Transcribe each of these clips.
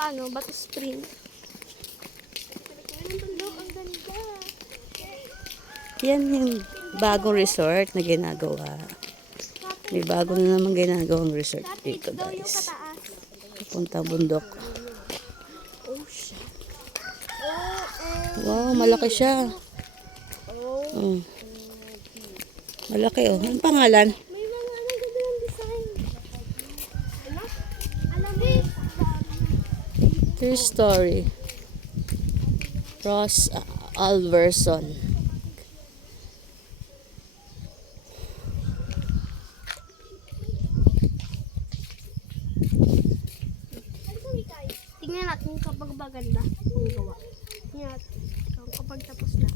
ano, Bato Spring. Ang ganda. Yan yung bagong resort na ginagawa. May bago na naman ginagawang resort dito, Daw yung guys. kataas. Pupunta bundok. Ocean. Wow, malaki siya. Oh. Malaki oh. Anong pangalan? May mga ano ganda yung design. Ano? Alam mo yung True story. Ross Alverson. tingnan natin kapag maganda ang gawa. Tingnan natin kapag tapos na.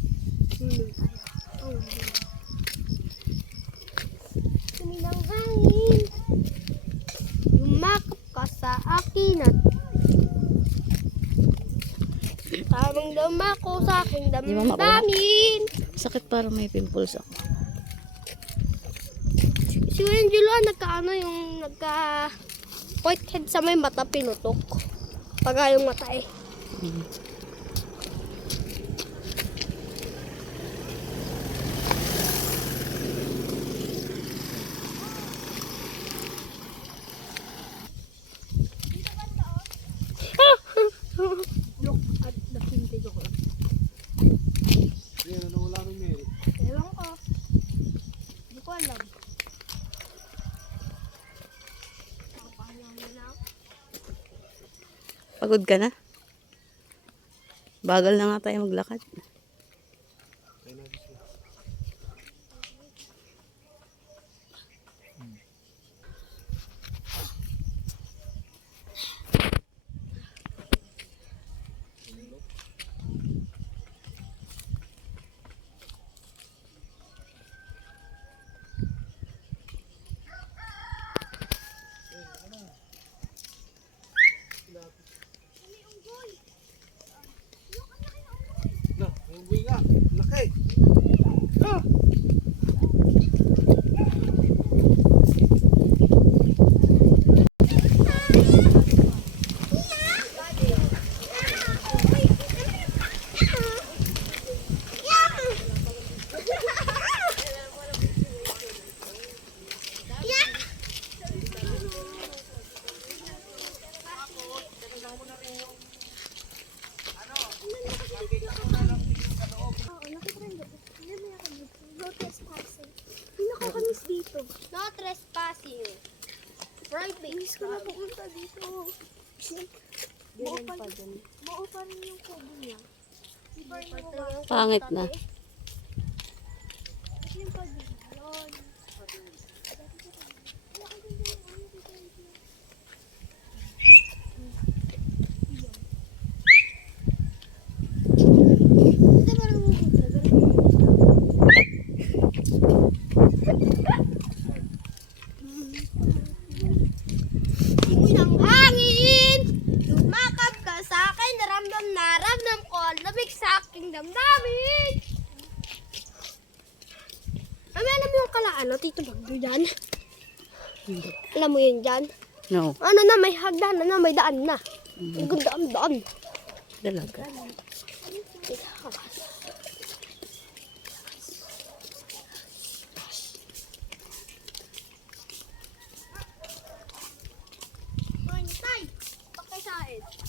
Tingnan tayo. Oh, sumilang hangin. Yumakap ka sa akin at tamang dumako sa aking Di ba makuha? damdamin. Sakit, parang may pimples ako. Si Angelo nagka-ano yung whitehead sa may mata, pinutok. Pag yung mata eh. Look at the kintig ko lang. Yan, ano wala ng Mary? Ewan ko. Hindi ko alam. Pagod ka na? Bagal na nga tayo maglakad. Na, unggoy nga. Laki. Ah! No trespassing. Hindi nakakamiss dito. No trespassing. Private. Miss ko na pumunta dito. Buo pa rin yung kubo niya. Pangit na. Yung pavilion. Ng hangin, lumakap ka sa akin, ramdam ko, lamig sa aking damdamin. Alam mo yung kalaan, no? Tito Bagyo dyan? Hindi. Alam mo yun dyan? No. Ano na, may hagdan na, may daan na. Ang ganda ang daan. Dalaga. Tay, pakay sa akin.